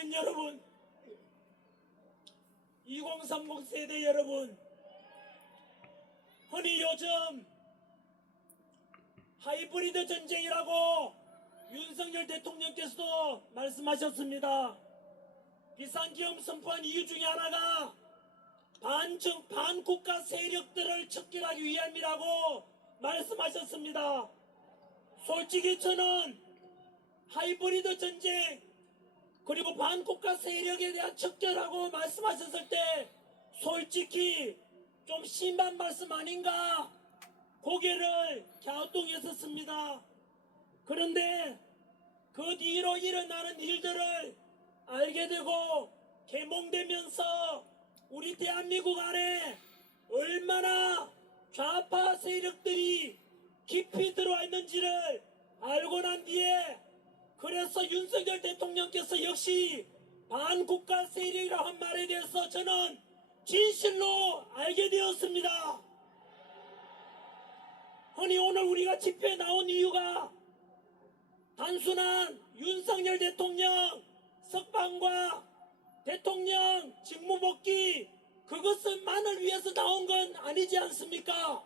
국민 여러분, 2030 세대 여러분, 흔히 요즘 하이브리드 전쟁이라고 윤석열 대통령께서도 말씀하셨습니다. 비상기업 선포한 이유 중에 하나가 반국가 세력들을 척결하기 위함이라고 말씀하셨습니다. 솔직히 저는 하이브리드 전쟁 그리고 반국가 세력에 대한 척결하고 말씀하셨을 때 솔직히 좀 심한 말씀 아닌가 고개를 갸우뚱했었습니다. 그런데 그 뒤로 일어나는 일들을 알게 되고 개몽되면서 우리 대한민국 안에 얼마나 좌파 세력들이 깊이 들어와 있는지를 알고 난 뒤에 그래서 윤석열 대통령께서 역시 반국가 세력이라고 한 말에 대해서 저는 진실로 알게 되었습니다. 흔히 오늘 우리가 집회에 나온 이유가 단순한 윤석열 대통령 석방과 대통령 직무복귀 그것만을 위해서 나온 건 아니지 않습니까?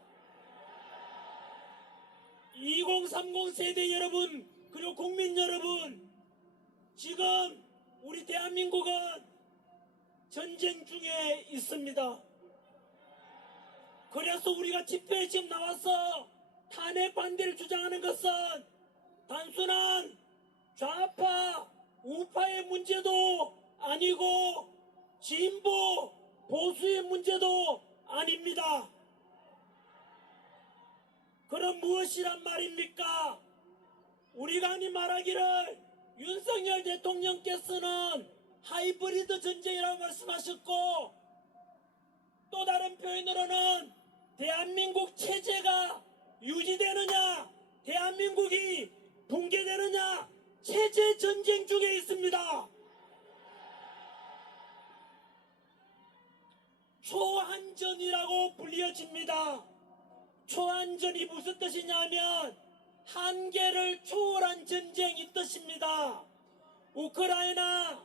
2030 세대 여러분 그리고 국민 여러분, 지금 우리 대한민국은 전쟁 중에 있습니다. 그래서 우리가 집회에 지금 나와서 탄핵 반대를 주장하는 것은 단순한 좌파, 우파의 문제도 아니고 진보, 보수의 문제도 아닙니다. 그럼 무엇이란 말입니까? 우리가 흔히 말하기를 윤석열 대통령께서는 하이브리드 전쟁이라고 말씀하셨고 또 다른 표현으로는 대한민국 체제가 유지되느냐 대한민국이 붕괴되느냐 체제 전쟁 중에 있습니다. 초한전이라고 불려집니다. 초한전이 무슨 뜻이냐면 한계를 초월한 전쟁이 뜻입니다. 우크라이나,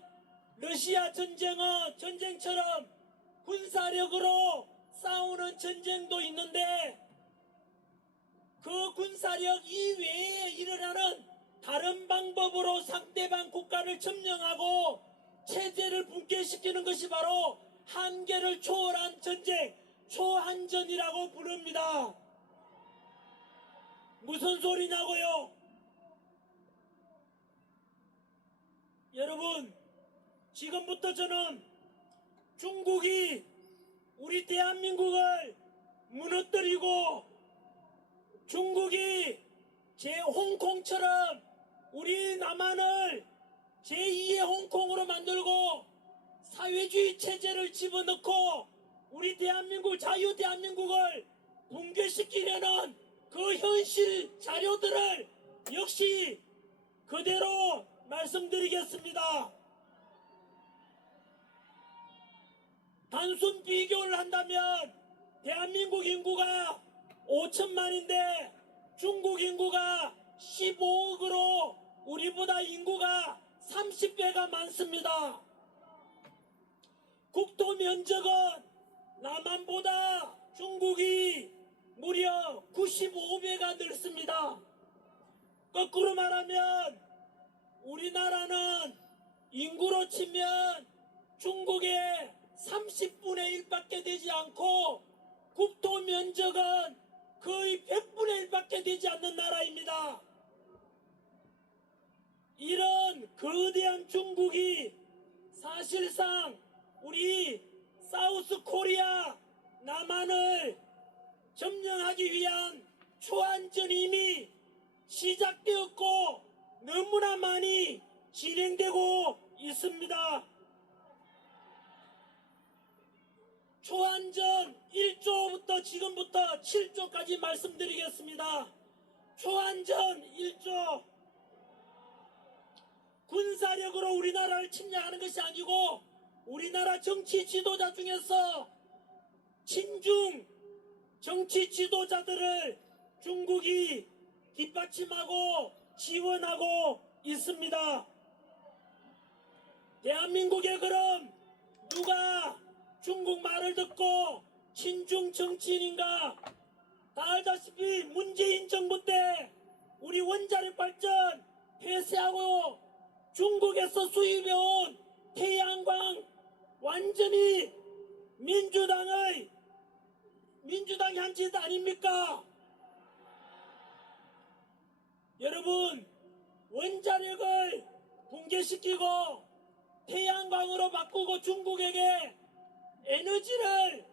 러시아 전쟁처럼 군사력으로 싸우는 전쟁도 있는데 그 군사력 이외에 일어나는 다른 방법으로 상대방 국가를 점령하고 체제를 붕괴시키는 것이 바로 한계를 초월한 전쟁, 초한전이라고 부릅니다. 무슨 소리냐고요? 여러분, 지금부터 저는 중국이 우리 대한민국을 무너뜨리고 중국이 제 홍콩처럼 우리 남한을 제2의 홍콩으로 만들고 사회주의 체제를 집어넣고 우리 대한민국 자유 대한민국을 붕괴시키려는 그 현실 자료들을 역시 그대로 말씀드리겠습니다. 단순 비교를 한다면 대한민국 인구가 5천만인데 중국 인구가 15억으로 우리보다 인구가 30배가 많습니다. 국토 면적은 남한보다 중국이 무려 95배가 넓습니다. 거꾸로 말하면 우리나라는 인구로 치면 중국의 30분의 1밖에 되지 않고 국토 면적은 거의 100분의 1밖에 되지 않는 나라입니다. 이런 거대한 중국이 사실상 우리 사우스 코리아 남한을 점령하기 위한 초한전이 이미 시작되었고 너무나 많이 진행되고 있습니다. 초한전 1조부터 지금부터 7조까지 말씀드리겠습니다. 초한전 1조 군사력으로 우리나라를 침략하는 것이 아니고 우리나라 정치 지도자 중에서 친중 정치 지도자들을 중국이 뒷받침하고 지원하고 있습니다. 대한민국에 그럼 누가 중국 말을 듣고 친중 정치인인가? 다 알다시피 문재인 정부 때 우리 원자력 발전 폐쇄하고 중국에서 수입해온 태양광 완전히 민주당의 한 짓 아닙니까? 여러분, 원자력을 붕괴시키고 태양광으로 바꾸고 중국에게 에너지를,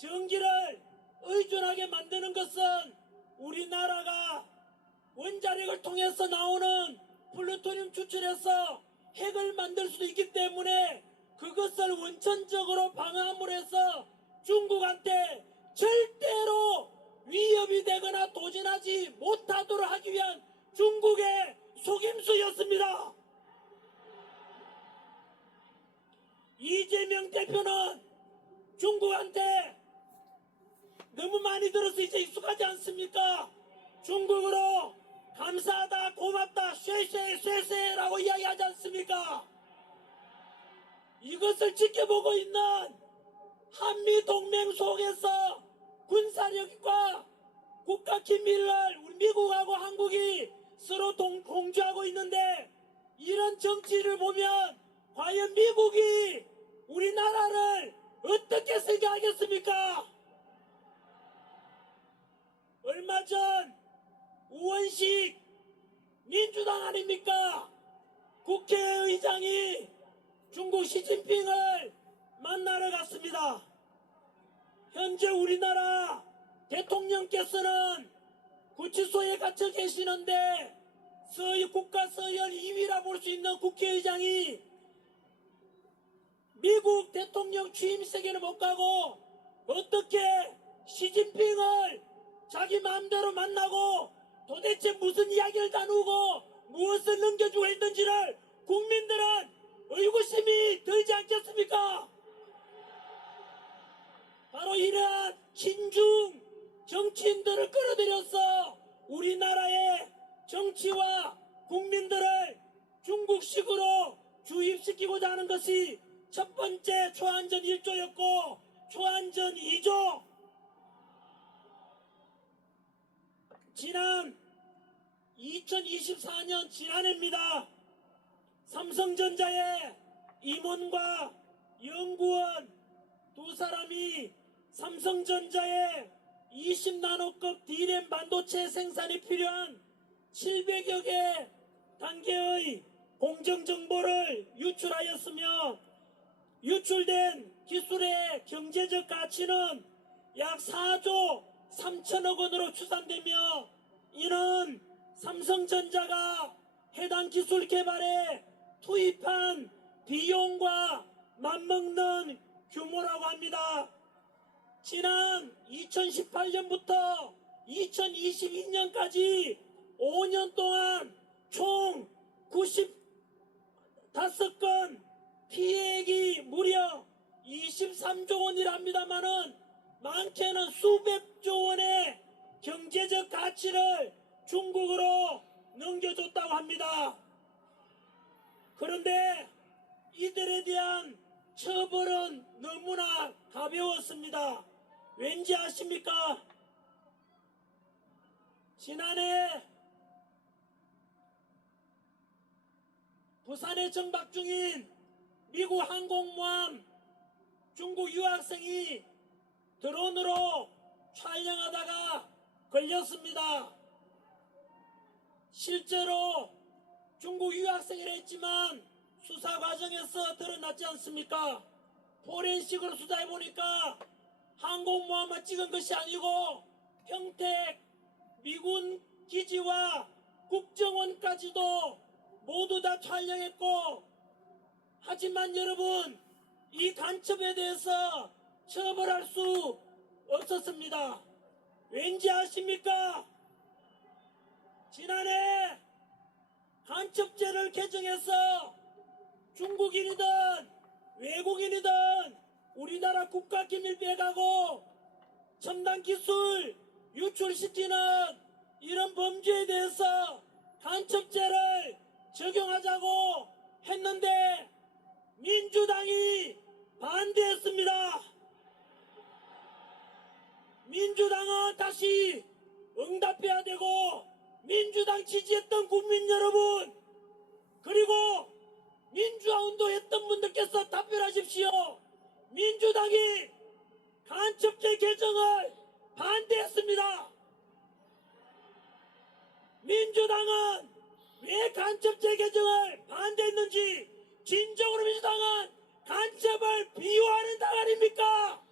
전기를 의존하게 만드는 것은 우리나라가 원자력을 통해서 나오는 플루토늄 추출해서 핵을 만들 수도 있기 때문에 그것을 원천적으로 방어함으로 해서 중국한테 절대로 위협이 되거나 도전하지 못하도록 하기 위한 중국의 속임수였습니다. 이재명 대표는 중국한테 너무 많이 들어서 이제 익숙하지 않습니까? 중국으로 감사하다, 고맙다, 쉐쉐쉐쉐라고 이야기하지 않습니까? 이것을 지켜보고 있는 한미동맹 속에서 군사력과 국가 기밀을 우리 미국하고 한국이 서로 공유하고 있는데, 이런 정치를 보면 과연 미국이 우리나라를 어떻게 생각하겠습니까? 얼마 전 우원식 민주당 아닙니까? 국회의장이 중국 시진핑을 만나러 갔습니다. 현재 우리나라 대통령께서는 구치소에 갇혀 계시는데 국가 서열 2위라 볼 수 있는 국회의장이 미국 대통령 취임식에는 못 가고 어떻게 시진핑을 자기 마음대로 만나고 도대체 무슨 이야기를 나누고 무엇을 넘겨주고 있는지를 국민들은 의구심이 들지 않겠습니까? 바로 이러한 친중 정치인들을 끌어들여서 우리나라의 정치와 국민들을 중국식으로 주입시키고자 하는 것이 첫 번째 초안전 1조였고, 초안전 2조, 지난 2024년 지난해입니다. 삼성전자의 임원과 연구원 두 사람이 삼성전자의 20나노급 D램 반도체 생산에 필요한 700여 개 단계의 공정정보를 유출하였으며, 유출된 기술의 경제적 가치는 약 4조 3천억 원으로 추산되며, 이는 삼성전자가 해당 기술 개발에 투입한 비용과 맞먹는 규모라고 합니다. 지난 2018년부터 2022년까지 5년 동안 총 95건 피해액이 무려 23조 원이라 합니다마는 많게는 수백조 원의 경제적 가치를 중국으로 넘겨줬다고 합니다. 그런데 이들에 대한 처벌은 너무나 가벼웠습니다. 왠지 아십니까? 지난해 부산에 정박 중인 미국 항공모함 중국 유학생이 드론으로 촬영하다가 걸렸습니다. 실제로 중국 유학생이라 했지만 수사 과정에서 드러났지 않습니까? 포렌식으로 수사해보니까 항공모함만 찍은 것이 아니고 평택 미군 기지와 국정원까지도 모두 다 촬영했고, 하지만 여러분, 이 간첩에 대해서 처벌할 수 없었습니다. 왠지 아십니까? 지난해 간첩죄를 개정해서 중국인이든 외국인이든 우리나라 국가기밀 빼가고 첨단 기술 유출시키는 이런 범죄에 대해서 간첩죄를 적용하자고 했는데 민주당은 다시 응답해야 되고, 민주당 지지했던 국민 여러분, 그리고 민주화 운동했던 분들께서 답변하십시오. 민주당이 간첩죄 개정을 반대했습니다. 민주당은 왜 간첩죄 개정을 반대했는지, 진정으로 민주당은 간첩을 비호하는 당 아닙니까?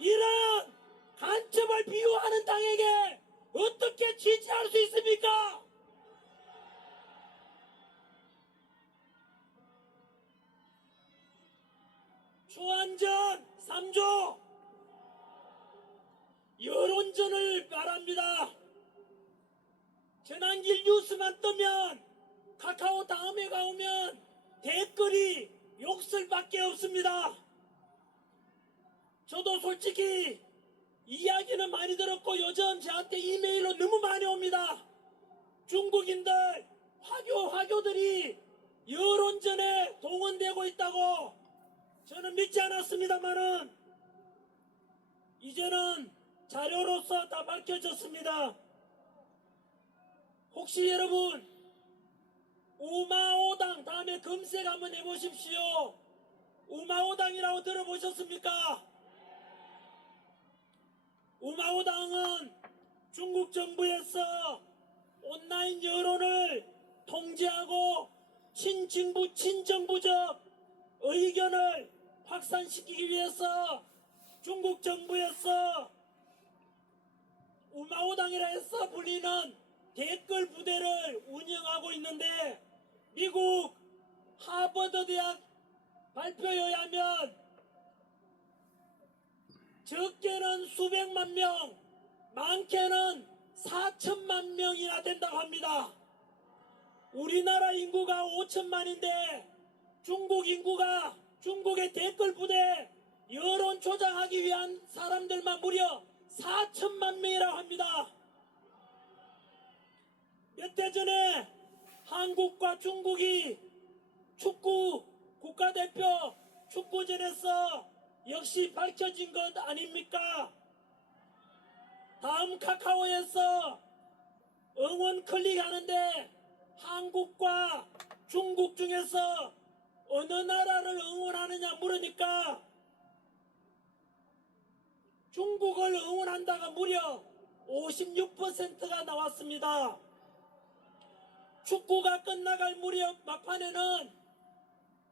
이런 간첩을 비호하는 당에게 어떻게 지지할 수 있습니까? 초안전 3조 여론전을 말합니다. 전환길 뉴스만 뜨면, 카카오 다음에 가오면 댓글이 욕설밖에 없습니다. 저도 솔직히 이야기는 많이 들었고 요즘 저한테 이메일로 너무 많이 옵니다. 중국인들, 화교들이 여론전에 동원되고 있다고. 저는 믿지 않았습니다만은 이제는 자료로서 다 밝혀졌습니다. 혹시 여러분 우마오당 다음에 검색 한번 해보십시오. 우마오당이라고 들어보셨습니까? 우마오당은 중국 정부에서 온라인 여론을 통제하고 친정부적 의견을 확산시키기 위해서 중국 정부에서 우마오당이라 해서 불리는 댓글 부대를 운영하고 있는데, 미국 하버드 대학 발표에 의하면 적게는 수백만 명, 많게는 4천만 명이나 된다고 합니다. 우리나라 인구가 5천만인데 중국 인구가, 중국의 댓글 부대 여론 조작하기 위한 사람들만 무려 4천만 명이라고 합니다. 몇 해 전에 한국과 중국이 축구 국가대표 축구전에서 역시 밝혀진 것 아닙니까? 다음 카카오에서 응원 클릭하는데 한국과 중국 중에서 어느 나라를 응원하느냐 물으니까 중국을 응원한다가 무려 56%가 나왔습니다. 축구가 끝나갈 무렵 막판에는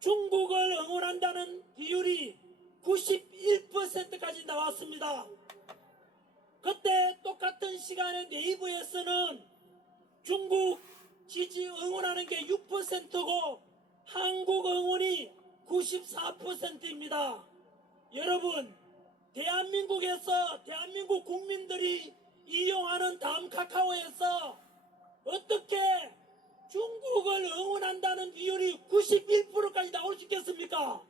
중국을 응원한다는 비율이 91%까지 나왔습니다. 그때 똑같은 시간에 네이버에서는 중국 지지 응원하는 게 6%고 한국 응원이 94%입니다. 여러분, 대한민국에서 대한민국 국민들이 이용하는 다음 카카오에서 어떻게 중국을 응원한다는 비율이 91%까지 나올 수 있겠습니까?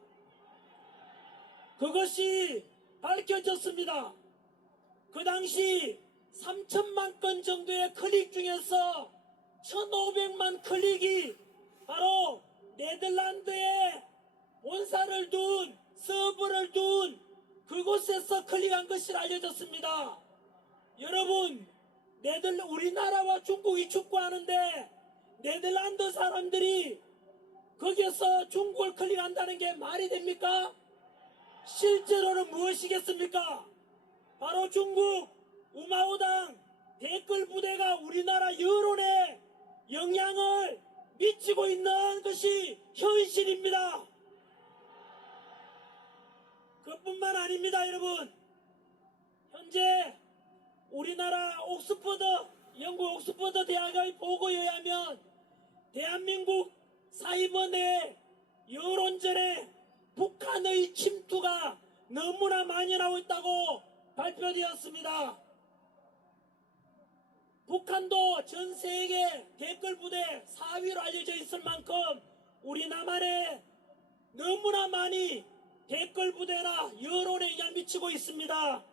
그것이 밝혀졌습니다. 그 당시 3천만 건 정도의 클릭 중에서 1,500만 클릭이 바로 네덜란드에 본사를 둔, 서버를 둔 그곳에서 클릭한 것이 알려졌습니다. 여러분, 우리나라와 중국이 축구하는데 네덜란드 사람들이 거기에서 중국을 클릭한다는 게 말이 됩니까? 실제로는 무엇이겠습니까? 바로 중국 우마오당 댓글 부대가 우리나라 여론에 영향을 미치고 있는 것이 현실입니다. 그뿐만 아닙니다, 여러분. 현재 우리나라 영국 옥스퍼드 대학의 보고에 의하면 대한민국 사이버 내 여론전에 북한의 침투가 너무나 많이 나오고 있다고 발표되었습니다. 북한도 전 세계 댓글 부대 4위로 알려져 있을 만큼 우리나라에 너무나 많이 댓글 부대나 여론에 영향을 미치고 있습니다.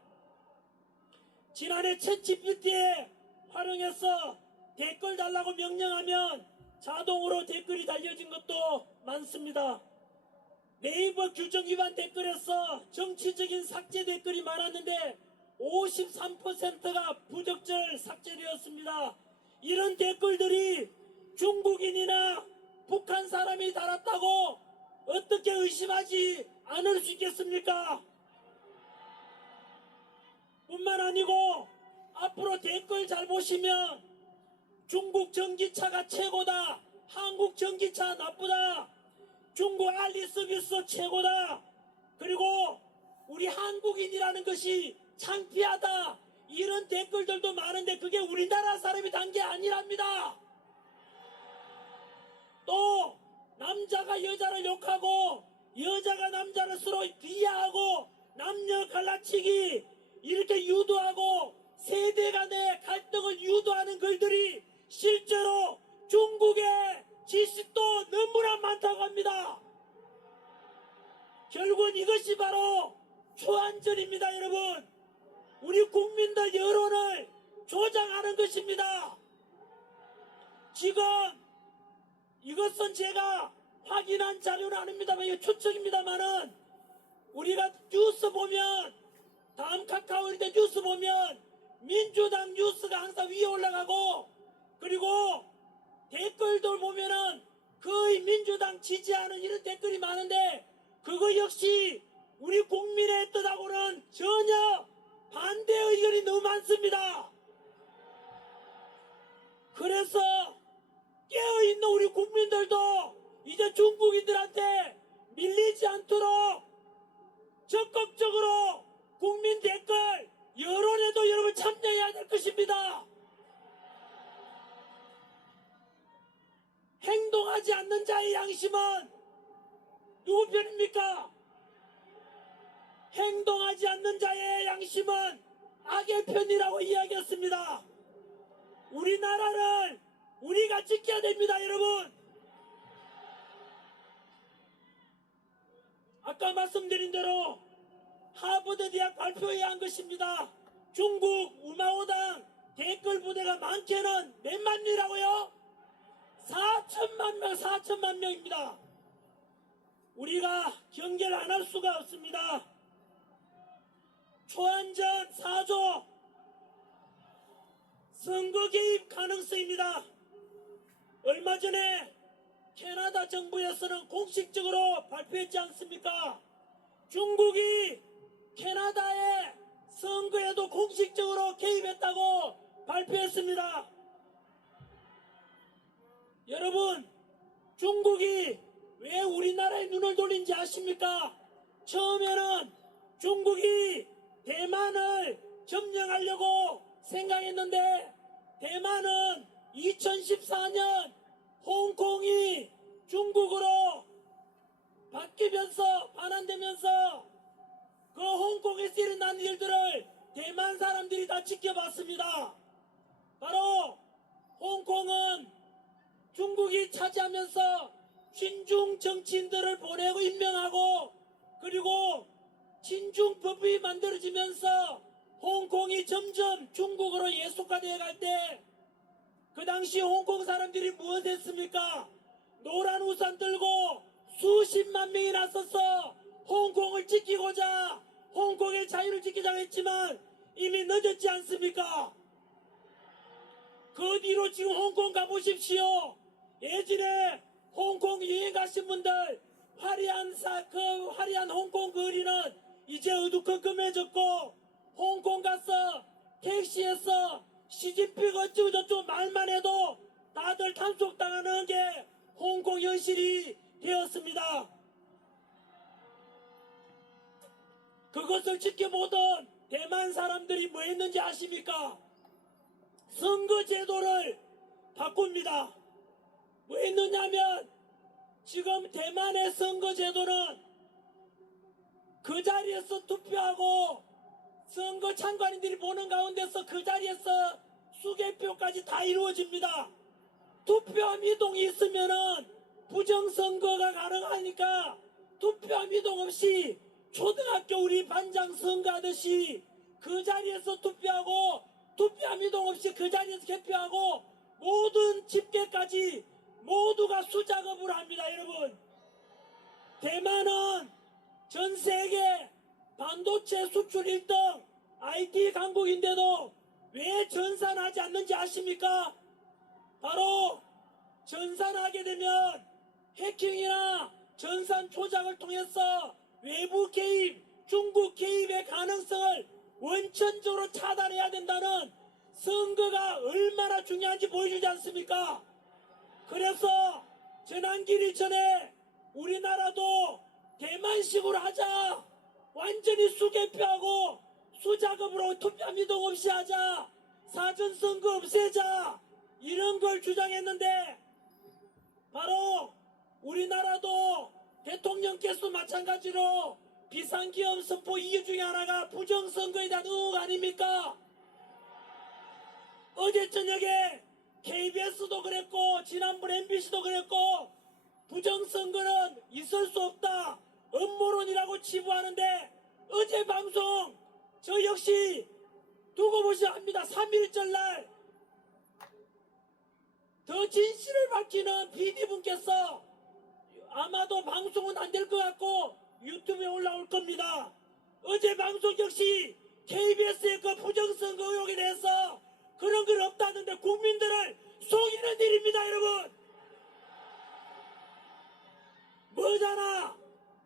지난해 챗GPT에 활용해서 댓글 달라고 명령하면 자동으로 댓글이 달려진 것도 많습니다. 네이버 규정 위반 댓글에서 정치적인 삭제 댓글이 많았는데 53%가 부적절 삭제되었습니다. 이런 댓글들이 중국인이나 북한 사람이 달았다고 어떻게 의심하지 않을 수 있겠습니까? 뿐만 아니고 앞으로 댓글 잘 보시면 중국 전기차가 최고다, 한국 전기차 나쁘다, 중국 알리 서비스 최고다, 그리고 우리 한국인이라는 것이 창피하다, 이런 댓글들도 많은데 그게 우리나라 사람이 단 게 아니랍니다. 또 남자가 여자를 욕하고 여자가 남자를 서로 비하하고 남녀 갈라치기 이렇게 유도하고 세대 간의 갈등을 유도하는 글들이 실제로 중국의 지식도 너무나 많다고 합니다. 결국은 이것이 바로 초안전입니다. 여러분, 우리 국민들 여론을 조장하는 것입니다. 지금 이것은 제가 확인한 자료는 아닙니다만 이거 추측입니다만은 우리가 뉴스 보면 다음 카카오일 때 뉴스 보면 민주당 뉴스가 항상 위에 올라가고 그리고 댓글들 보면은 거의 민주당 지지하는 이런 댓글이 많은데 그거 역시 우리 국민의 뜻하고는 전혀 반대 의견이 너무 많습니다. 그래서 깨어있는 우리 국민들도 이제 중국인들한테 밀리지 않도록 적극적으로 국민 댓글 여론에도 여러분 참여해야 될 것입니다. 행동하지 않는 자의 양심은 누구 편입니까? 행동하지 않는 자의 양심은 악의 편이라고 이야기했습니다. 우리나라를 우리가 지켜야 됩니다. 여러분, 아까 말씀드린 대로 하버드 대학 발표해야 한 것입니다. 중국 우마오당 댓글 부대가 많게는 몇만 명이라고요? 4천만 명, 4천만 명입니다. 우리가 경계를 안 할 수가 없습니다. 초안전 4조 선거 개입 가능성입니다. 얼마 전에 캐나다 정부에서는 공식적으로 발표했지 않습니까? 중국이 캐나다의 선거에도 공식적으로 개입했다고 발표했습니다. 여러분, 중국이 왜 우리나라에 눈을 돌린지 아십니까? 처음에는 중국이 대만을 점령하려고 생각했는데 대만은 2014년 홍콩이 중국으로 바뀌면서 반환되면서 그 홍콩에서 일어난 일들을 대만 사람들이 다 지켜봤습니다. 바로 홍콩은 중국이 차지하면서 친중 정치인들을 보내고 임명하고 그리고 친중 법이 만들어지면서 홍콩이 점점 중국으로 예속화되어 갈 때 그 당시 홍콩 사람들이 무엇 했습니까? 노란 우산 들고 수십만 명이 나서서 홍콩을 지키고자 홍콩의 자유를 지키자고 했지만 이미 늦었지 않습니까? 그 뒤로 지금 홍콩 가보십시오. 예전에 홍콩 여행 가신 분들 화려한 홍콩 거리는 이제 어두컴컴해졌고 홍콩 가서 택시에서 시진핑 어쩌고 저쩌고 말만 해도 다들 단속당하는 게 홍콩 현실이 되었습니다. 그것을 지켜보던 대만 사람들이 뭐 했는지 아십니까? 선거제도를 바꿉니다. 뭐 했느냐면 지금 대만의 선거제도는 그 자리에서 투표하고 선거 참관인들이 보는 가운데서 그 자리에서 수개표까지 다 이루어집니다. 투표함 이동이 있으면은 부정선거가 가능하니까 투표함 이동 없이 초등학교 우리 반장 선거하듯이 그 자리에서 투표하고 투표함 이동 없이 그 자리에서 개표하고 모든 집계까지 모두가 수작업을 합니다. 여러분, 대만은 전 세계 반도체 수출 1등 IT 강국인데도 왜 전산하지 않는지 아십니까? 바로 전산하게 되면 해킹이나 전산 조작을 통해서 외부 개입, 중국 개입의 가능성을 원천적으로 차단해야 된다는 선거가 얼마나 중요한지 보여주지 않습니까? 그래서 전환기일 전에 우리나라도 대만식으로 하자. 완전히 수개표하고 수작업으로 투표 미동 없이 하자. 사전선거 없애자. 이런 걸 주장했는데 바로 우리나라도 대통령께서 마찬가지로 비상기업 선포 이유 중에 하나가 부정선거에 대한 의혹 아닙니까? 어제 저녁에 KBS도 그랬고 지난번 MBC도 그랬고 부정선거는 있을 수 없다. 음모론이라고 치부하는데 어제 방송 저 역시 두고 보셔야 합니다. 3.1절 날 더 진실을 밝히는 PD분께서 아마도 방송은 안 될 것 같고 유튜브에 올라올 겁니다. 어제 방송 역시 KBS의 그 부정선거 의혹에 대해서 그런 건 없다는데 국민들을 속이는 일입니다, 여러분. 뭐잖아.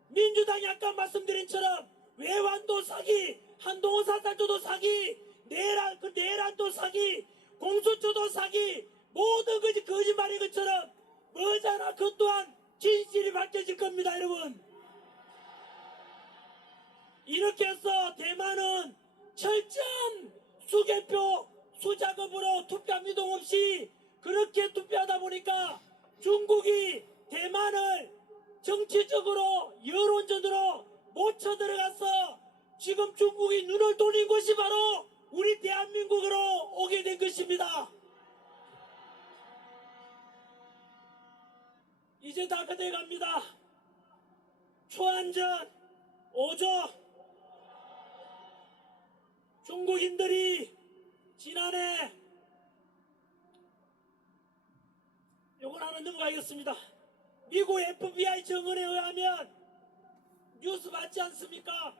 민주당이 아까 말씀드린 처럼 외환도 사기, 한동훈 사찰조도 사기, 내란도 사기, 공수처도 사기, 모든 것이 거짓말인 것처럼 뭐잖아. 그 또한 진실이 밝혀질 겁니다, 여러분. 이렇게 해서 대만은 철저한 수개표, 수작업으로 투표 미동 없이 그렇게 투표하다 보니까 중국이 대만을 정치적으로 여론전으로 못 쳐들어가서 지금 중국이 눈을 돌린 것이 바로 우리 대한민국으로 오게 된 것입니다. 이제 다 그대 갑니다. 초안전 5조. 중국인들이 지난해 요건 하나 넘어가겠습니다. 미국 FBI 정언에 의하면 뉴스 맞지 않습니까?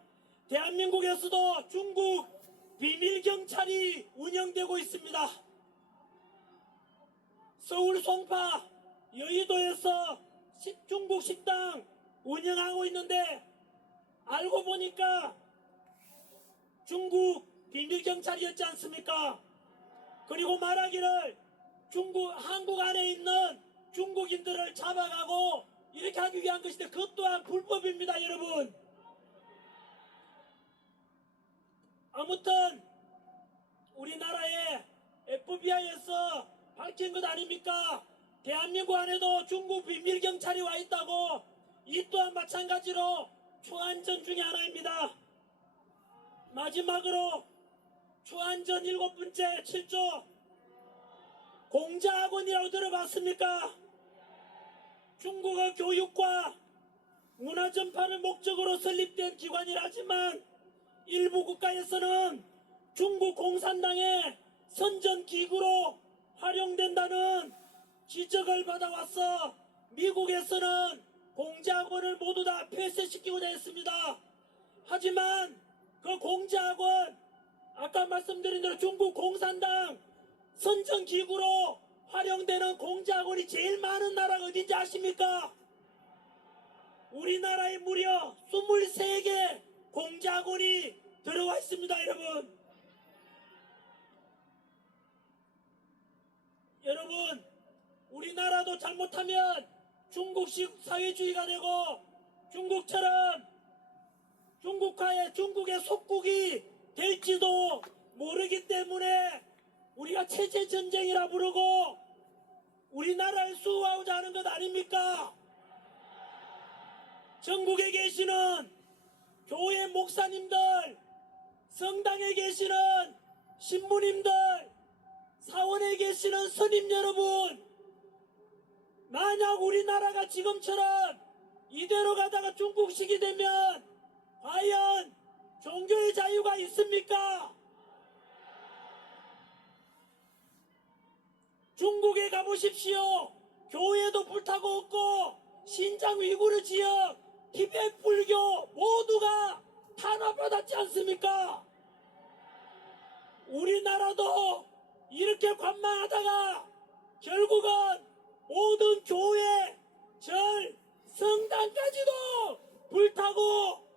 대한민국에서도 중국 비밀경찰이 운영되고 있습니다. 서울 송파 여의도에서 중국 식당 운영하고 있는데 알고 보니까 중국 비밀경찰이었지 않습니까? 그리고 말하기를 한국 안에 있는 중국인들을 잡아가고 이렇게 하기 위한 것인데 그것 또한 불법입니다, 여러분. 아무튼 우리나라의 FBI에서 밝힌 것 아닙니까? 대한민국 안에도 중국 비밀경찰이 와 있다고. 이 또한 마찬가지로 초안전 중에 하나입니다. 마지막으로 초안전 7번째 7조 공자학원이라고 들어봤습니까? 중국어 교육과 문화 전파를 목적으로 설립된 기관이라지만 일부 국가에서는 중국 공산당의 선전기구로 활용된다는 지적을 받아왔어 미국에서는 공자학원을 모두 다 폐쇄시키고자 했습니다. 하지만 그 공자학원 아까 말씀드린 대로 중국 공산당 선전기구로 활용되는 공자학원이 제일 많은 나라가 어딘지 아십니까? 우리나라에 무려 23개 공자학원이 들어와 있습니다, 여러분. 여러분, 우리나라도 잘못하면 중국식 사회주의가 되고 중국처럼 중국의 속국이 될지도 모르기 때문에 우리가 체제전쟁이라 부르고 우리나라를 수호하고자 하는 것 아닙니까? 전국에 계시는 교회 목사님들, 성당에 계시는 신부님들, 사원에 계시는 스님 여러분, 만약 우리나라가 지금처럼 이대로 가다가 중국식이 되면 과연 종교의 자유가 있습니까? 중국에 가보십시오. 교회도 불타고 없고 신장 위구르 지역 티베트 불교 모두가 탄압받았지 않습니까? 우리나라도 이렇게 관망하다가 결국은 모든 교회, 절, 성당까지도 불타고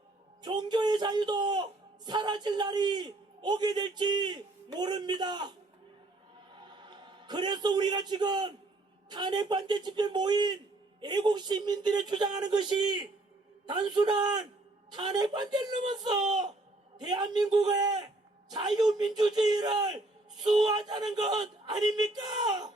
종교의 자유도 사라질 날이 오게 될지 모릅니다. 그래서 우리가 지금 탄핵 반대 집회 모인 애국 시민들이 주장하는 것이 단순한 탄핵 반대를 넘어서 대한민국의 자유민주주의를 수호하자는 것 아닙니까?